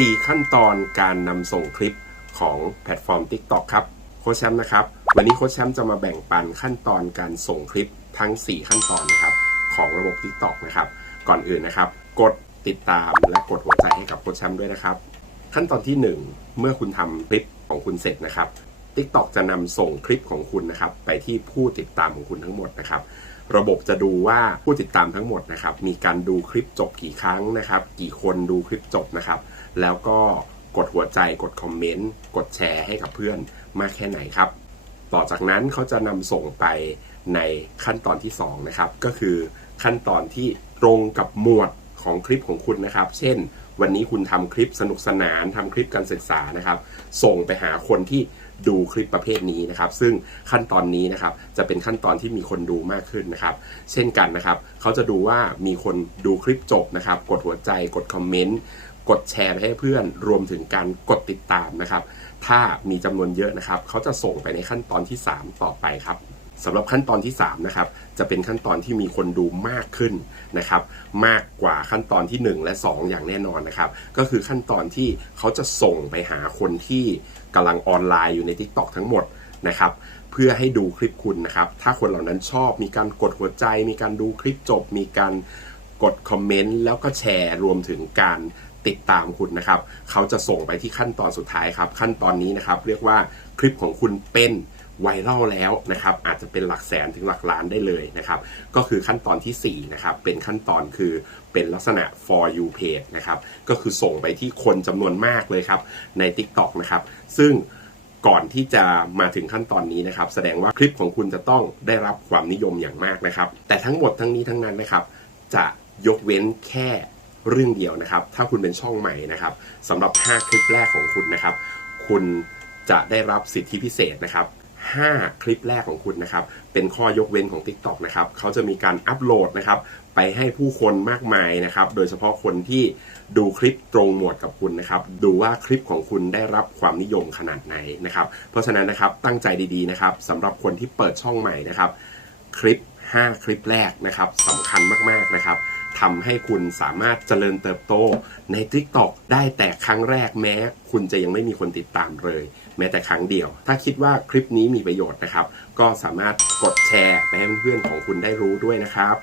4 ขั้นตอนการนำส่งคลิปของแพลตฟอร์ม TikTok ครับโค้ชแชมป์นะครับ วันนี้โค้ชแชมป์จะมาแบ่งปันขั้นตอนการส่งคลิปทั้ง 4 ขั้นตอนนะครับของระบบ TikTok นะครับ ก่อนอื่นนะครับ กดติดตามและกดหัวใจให้กับโค้ชแชมป์ด้วยนะครับ ขั้นตอนที่ 1 เมื่อคุณทำคลิปของคุณเสร็จนะครับ TikTok จะนำส่งคลิปของคุณนะครับ ไปที่ผู้ติดตามของคุณทั้งหมดนะครับ ระบบจะดูว่าผู้ติดตามทั้งหมดนะครับ มีการดูคลิปจบกี่ครั้งนะครับ กี่คนดูคลิปจบนะครับ แล้วก็กดหัวใจกดคอมเมนต์กดแชร์ให้กับเพื่อนมากแค่ไหนครับ ต่อจากนั้นเขาจะนำส่งไปในขั้นตอนที่2นะครับก็คือขั้นตอนที่ตรงกับหมวดของคลิปของคุณนะครับ เช่น วันนี้คุณทำคลิปสนุกสนานทำคลิปการศึกษานะครับ ส่งไปหาคนที่ ดูคลิปประเภทนี้นะครับ ซึ่งขั้นตอนนี้นะครับจะเป็นขั้นตอนที่มีคนดูมากขึ้นนะครับ เช่นกันนะครับ เขาจะดูว่ามีคนดูคลิปจบนะครับ กดหัวใจกดคอมเมนต์กดแชร์ไปให้เพื่อนรวมถึงการกดติดตามนะครับ ถ้ามีจำนวนเยอะนะครับ เขาจะส่งไปในขั้นตอนที่ 3 ต่อไปครับ สำหรับขั้นตอนที่3นะครับจะเป็นขั้นตอนที่มีคนดูมากขึ้นนะครับมากกว่าขั้นตอนที่ 1 และ 2 อย่างแน่นอนนะครับก็คือขั้นตอนที่เขาจะส่งไปหาคนที่กำลังออนไลน์อยู่ใน TikTok ทั้งหมดนะครับเพื่อให้ดูคลิปคุณนะครับ ถ้าคนเหล่านั้นชอบมีการกดหัวใจ มีการดูคลิปจบ มีการกดคอมเมนต์แล้วก็แชร์รวมถึงการติดตามคุณนะครับ เขาจะส่งไปที่ขั้นตอนสุดท้ายครับ ขั้นตอนนี้นะครับ เรียกว่าคลิปของคุณเป็น ไวรัลแล้วนะครับอาจจะเป็นหลักแสนถึงหลักล้านได้เลยนะครับก็คือขั้นตอนที่4นะครับเป็นขั้นตอนคือเป็นลักษณะ for you page นะครับก็คือส่งไปที่คนจำนวนมากเลยครับใน TikTok นะครับซึ่งก่อนที่จะมาถึงขั้นตอนนี้นะครับ แสดงว่าคลิปของคุณจะต้องได้รับความนิยมอย่างมากนะครับ แต่ทั้งหมดทั้งนี้ทั้งนั้นนะครับ จะยกเว้นแค่เรื่องเดียวนะครับ ถ้าคุณเป็นช่องใหม่นะครับสำหรับ 5 คลิปแรกของคุณนะครับ คุณจะได้รับสิทธิพิเศษนะครับ 5 คลิปแรกของคุณนะครับ เป็นข้อยกเว้นของ TikTok นะครับเขาจะมีการอัปโหลดนะครับ ไปให้ผู้คนมากมายนะครับ โดยเฉพาะคนที่ดูคลิปตรงหมวดกับคุณนะครับ ดูว่าคลิปของคุณได้รับความนิยมขนาดไหนนะครับ เพราะฉะนั้นนะครับตั้งใจดีๆนะครับสำหรับคนที่เปิดช่องใหม่นะครับ คลิป 5 คลิปแรกนะครับสำคัญมากๆนะครับ ทำให้คุณสามารถเจริญเติบโตใน TikTok ได้แต่ครั้งแรกแม้ คุณจะยังไม่มีคนติดตามเลย แม้แต่ครั้งเดียว ถ้าคิดว่าคลิปนี้มีประโยชน์นะครับ ก็สามารถกดแชร์ไปให้เพื่อนๆของคุณได้รู้ด้วยนะครับ